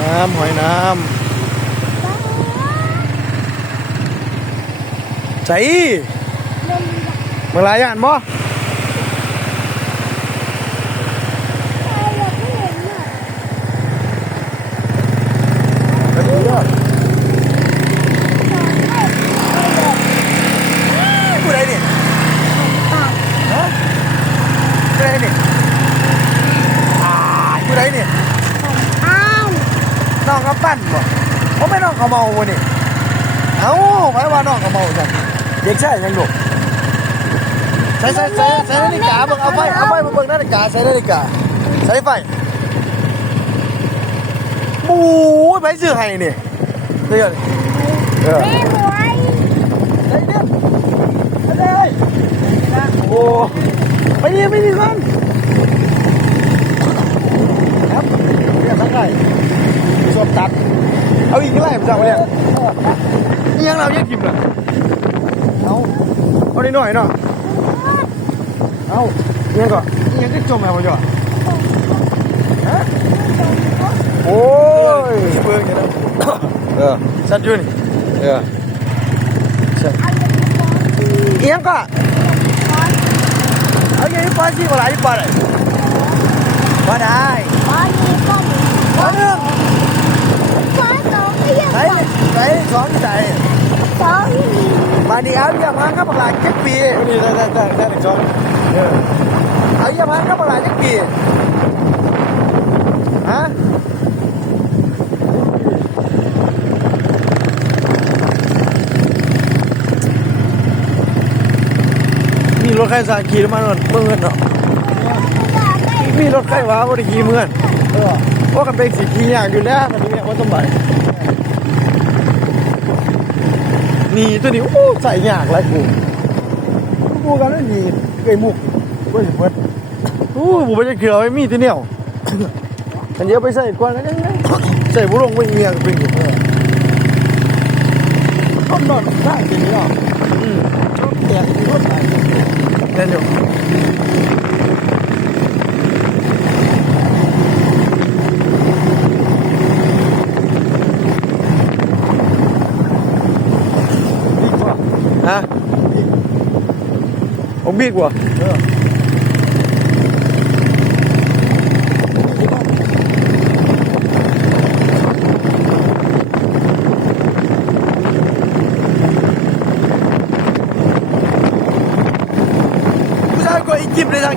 น้ำหอยน้ำใส่เมื่อไรอ่า นบ่ไปดูเด้อผู้ใดนี่ฮะผู้ใดนี่อ่าผู้ใดนี่น้องเขาปั้นบ่เขาไม่น้องเขาเมาบ่นี่เอ้าไปว่าน้องเขาเมาจังเด็กใช่ยังลูกใส่ใส่ใส่ใส่นาฬิกาเบิ่งเอาไฟเอาไฟมาเบิ่งนาฬิกาใส่นาฬิกาใส่ไฟบู๊ยไปซื้อให้นี่เดี๋ยวเออได้เด้อได้โอ้ไปนี่ไปนี่ก่อนครับเรียกทั้ง ไงชอบตัด เอาอีกเท่าไหร่ผมสั่งมาเนี่ยนี่ยังเราแยกกิมเหรอเอาเอาได้หน่อยเนาะเอาเนี่ยก่อนนี่ยังก็จมแล้วพ่อจ่อฮะโอ้ยเบิ่งอย่างนั้นเออสัตว์อยืนเออสัตว์อีหยังก็เอาอย่างนี้ปลาสิมาหลายปลาเลยมาได้ มาหนึ่งไหนไหนสองใจมาดีเอาอย่าพังกับปลาเจ็ดปีนี่ได้ได้ได้ได้สองเออเอาอย่าพังกับปลาเจ็ดปีฮะมีรถใครสาขี่มาหน่อยเมื่อเงินเนาะมีรถใครวะว่าได้ขี่เมื่อนเออ เพราะกันเป็นสีขี่อย่างอยู่แล้วกันนี้ว่าต้องไปนี่ตัวนี้โอ้ใส่ยากไรกูกูกันนั่นนี่ไก่มุกก็เห็นเบิดโอ้บุบจะเกลือไว้มีตัวเนี้ยอันเดียวไปใส่กวนแล้วยังไงใส่บุลงไปเมียกับเป็นอยู่ต้นนอนได้จริงเนาะอืมต้นแตกต้นไหนเล่นอยู่ฮะ ผมบิ๊กว่ะผู้ชายก็อีกจิบเลยทา